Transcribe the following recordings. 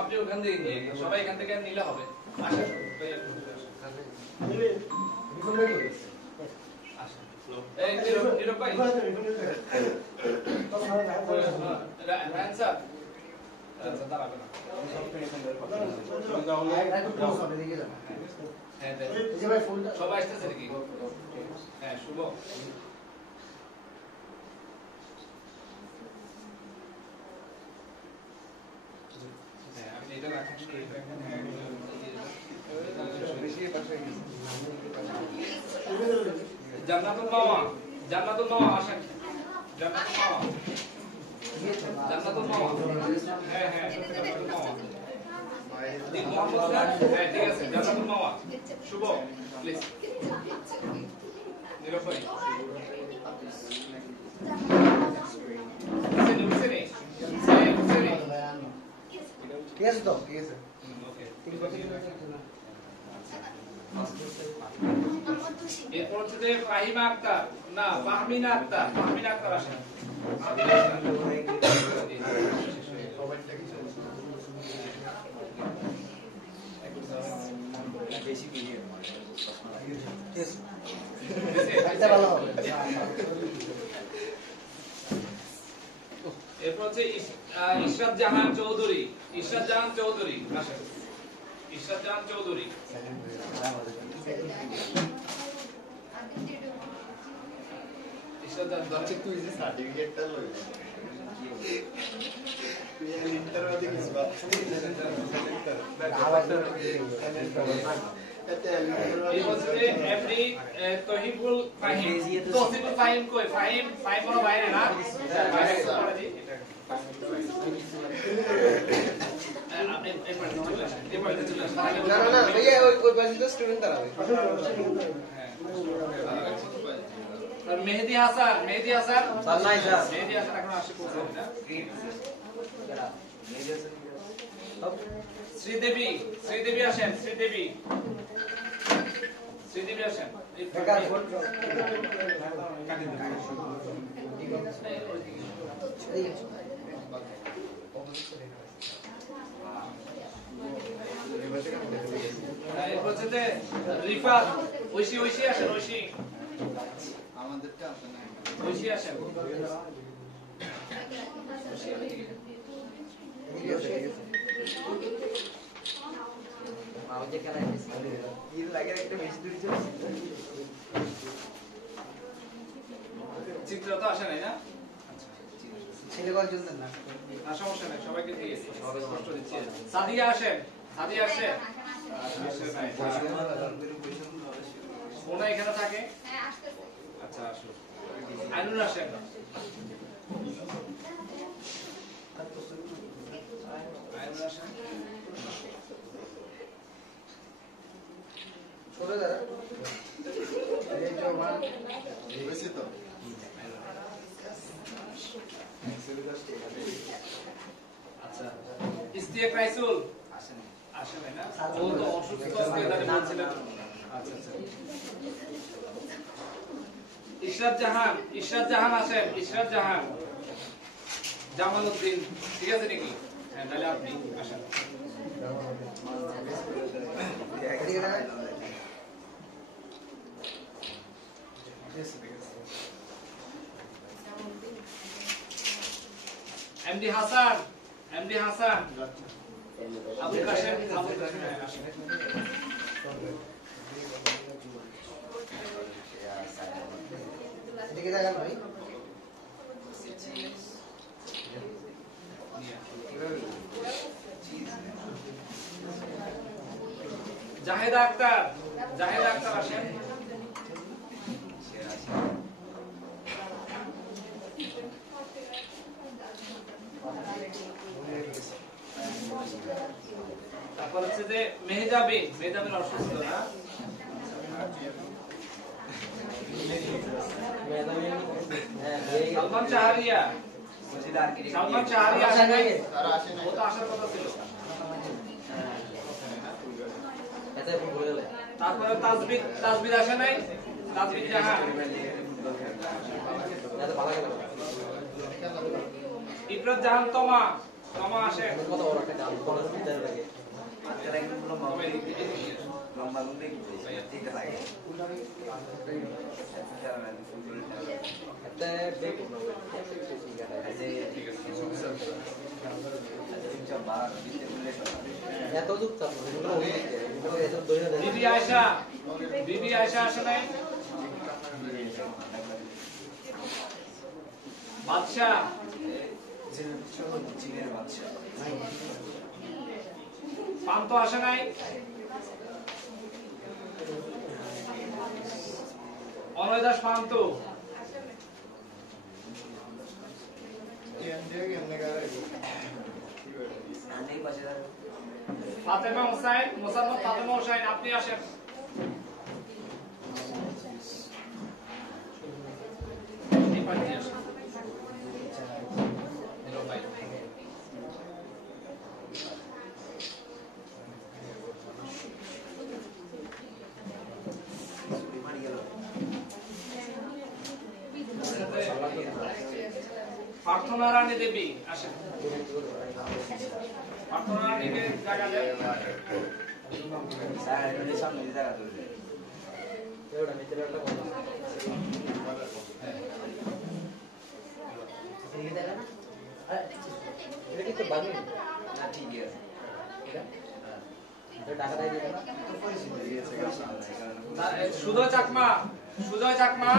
আপনি ওখান থেকে নিয়ে সবাই এখান থেকে নিলে হবে। সবাই আসতেছে নাকি? হ্যাঁ, শুভ জান্নাতুল মাওয়া, জান্নাতুল মাওয়া আসেন, জান্নাতুল মাওয়া, জান্নাতুল মাওয়া, হ্যাঁ হ্যাঁ জান্নাতুল মাওয়া, মোহাম্মদ স্যার, হ্যাঁ ঠিক আছে, জান্নাতুল মাওয়া, শুভ প্লিজ, নিরফাই, ঠিক আছে তো, ঠিক আছে, ওকে, এরপর হচ্ছে ফাহিমা আক্তার, না ফাহমিনা আক্তার, ফাহমিনা আক্তার আসেন, বেশি পিরিয়ড ভালো হবে। এরপর হচ্ছে ইশরাত জাহান চৌধুরী, ইশরাত জাহান চৌধুরী আসেন, ইশরাত জাহান চৌধুরী, ইশরাত জাহান তুই যে সার্টিফিকেটটা লই তুই ইন্টারভিউতে কিসবা এই হচ্ছে এমডি তহিবুল ফাহিম, তহিবুল ফাহিম কই, ফাহিম ফাহিম বড় বাইরে না, বাইরে পড়া দি এটা মেহেদি হাসান, মেহেদি হাসান নাই স্যার, মেহেদি হাসান এখন আসে পৌঁছাবে না, শ্রীদেবী, শ্রীদেবী আসেন, শ্রীদেবী, শ্রীদেবী আসেন, রিফাত, ঐশী, ঐশী আসেন, ঐশী আমাদেরটা আছে না, ঐশী আসেন, চিত্র তো আসে নাই না, ছেলে কয়েকজন দেন না, না সমস্যা নাই, সবাইকে দিয়ে সবাই কষ্ট দিচ্ছি। সাদিয়া আসেন, সাদিয়া আসেন, ওনা এখানে থাকে, আচ্ছা আসো, আইনুল আসেন, আইনুল আসেন, ছোট দাদা বুঝছি তো আচ্ছা ইস্তিয়াক রাইসুল আসেন আসেন না, ও তো অসুস্থ আজকে তাহলে বলছিলেন, আচ্ছা আচ্ছা, ইশরাত জাহান, ইশরাত জাহান আসেন, ইশরাত জাহান, জামালউদ্দিন ঠিক আছে নাকি? হ্যাঁ তাহলে আপনি আসেন, এমডি হাসান, এমডি হাসান, আবুল কাশেম, আবুল কাশেম আসেন, এদিকে দেখা ভাই, জাহেদা আক্তার, জাহেদা আক্তার আসেন, তারপর হচ্ছে যে মেহজাবিন, মেহজাবিন অসুস্থ না, সালমান শাহরিয়া, সালমান শাহরিয়া আসে নাই, ও তো আসার কথা ছিল, তারপরে তাজবিদ, তাজবিদ আসে নাই, তাজবিদ জাহান, ইফরাত জাহান তমা তমা আসে কত বড় একটা গান বড় ভিতরে লাগে আজকাল একদম লম্বা লম্বা ঠিক লাগে একটা ব্রেক এত যুক্ত আছে এত দই না বিবি আয়েশা আসে নাই বাদশা চিনের বাচ্চা পান্ত আসে নাই অনয় দাস পান্ত ফাতেমা হোসেন মোসাম্মদ ফাতেমা হোসেন আপনি আসেন এই পাশে আসেন হ্যালো ভাই প্রার্থনা রানী দেবী আসেন প্রার্থনা রানীকে জায়গা দেন সামনে জায়গা তুলবে এওটা ভিতরে একটা কথা এই দেখা না এটা কি তো বানি না ঠিক আছে এটা টাকা দেয় দিবে না সুজয় চাকমা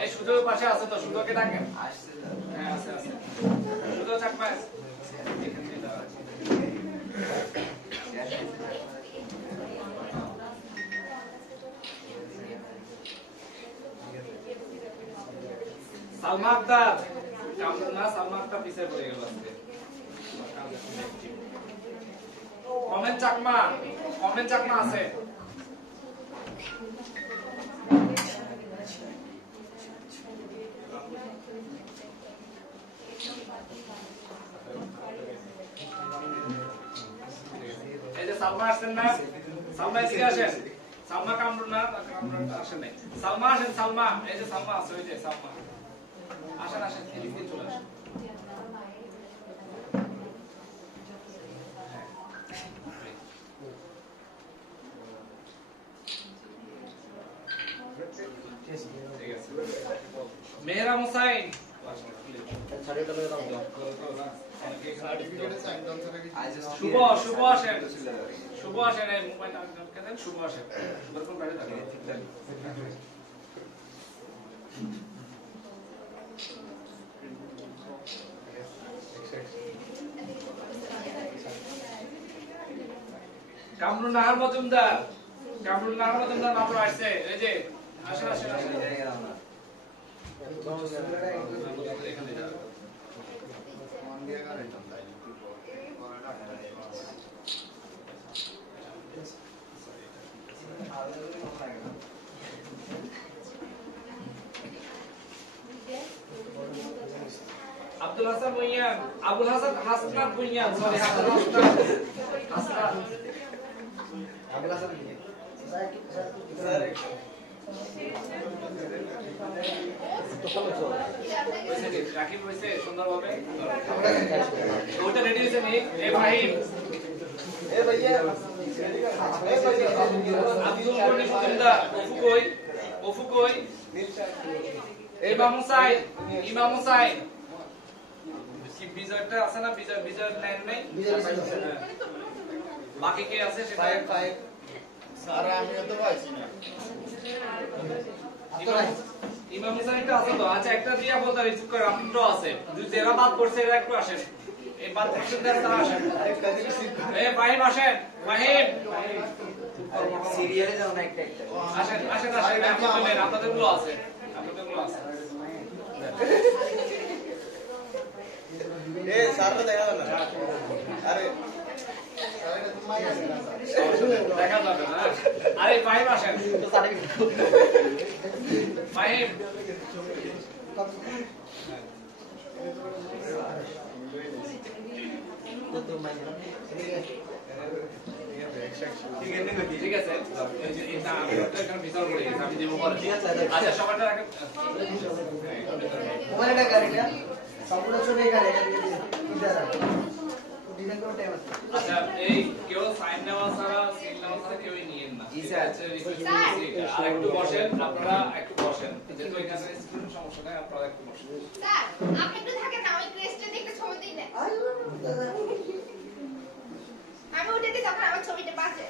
এই সুজয় পাশে আছে তো সুজয়কে ডাকেন আসছে হ্যাঁ আছে সুজয় চাকমা সালমা আক্তার কামনা সালমা আক্তার পিছে পড়ে গেল আজকে কমেন্ট চাকমা আছে এই যে সালমা আসেন না সালমা এদিকে আসেন সালমা কামরুন না আসেন নাই সালমা আসেন সালমা এই যে সালমা আছে ওই যে সালমা আসেন এদিকে চলে আসেন মেহরা হোসাইন শাড়িটা লয়ে দাও সার্টিফিকেটে সাইন ডাউন করে শুভ আসেন এই মোবাইলটা আনকে দেন শুভ আসেন শুভর কোন বাইরে থাকে কামরুন নাহার মজুমদার মাত্র আসছে এই যে আসেন এখানে যান মান দিয়ে গাড়িটা তাই পড়াটা আব্দুল হাসান ভুঁইয়া আবুল হাসান হাসনাত ভুঁইয়া সরি হাসনাত আবুল হাসান স্যার রাকিব হইছে সুন্দরভাবে ওটা রেডি হইছে নি ইব্রাহিম এ ভাইয়া আব্দুল গনি মজুমদার ওফু কই ইমাম হুসাইন কি বিজয়টা আছে না বিজয় লাইন নাই বাকি কে আছে সেটা স্যার আমিও তো পাইছি না ইমাম হুসাইনটা আছে তো আচ্ছা একটা দিয়া বলতে রিসিভ করে আপনি তো আছে দুই যারা বাদ করছে এরা একটু আসেন এই বাদ করছে তারা আসেন আরেকটা জিনিস এই ফাহিম আসেন ফাহিম সিরিয়ালে যাও না একটা আসেন আপনাদের গুলো আছে এ স্যারটা দেখা গেল না আরে স্যার এটা তো মাই আছে না স্যার দেখা যাবে না আরে ফাহিম আসেন ফাহিম ঠিক আছে এটা আমি তো এখানে বিচার করে আমি দেবো পরে আচ্ছা সবাইটা মোবাইলটা গাড়িটা সবগুলো ছবি এখানে ডিজাইন করে টাইম আছে। আচ্ছা এই কেউ সাইন নেওয়া ছাড়া সিল নেওয়া ছাড়া কেউই নিয়েন না। জি, স্যার। আর একটু বসেন, আপনারা একটু বসেন। যেহেতু এখানে স্টুডেন্ট সমস্যা নাই, আপনারা একটু বসেন। স্যার আপনি একটু থাকেন না, আমি একটু রেস্টে দেখতে ছবি দিই না। আমি উঠে দিই তখন আমার ছবিটা বাজে।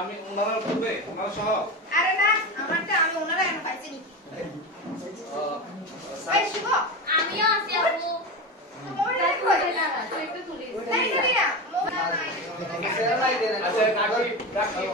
আমি ওনারা করবে, ওনারা সহ। আরে না আমারটা আমি ওনারা এনে পাইছি নি। এই শুভ আমিও আছি আপু। মোবাইল কই না না তুই একটু তুলি নাই না মোবাইল নাই। আচ্ছা রাখি রাখি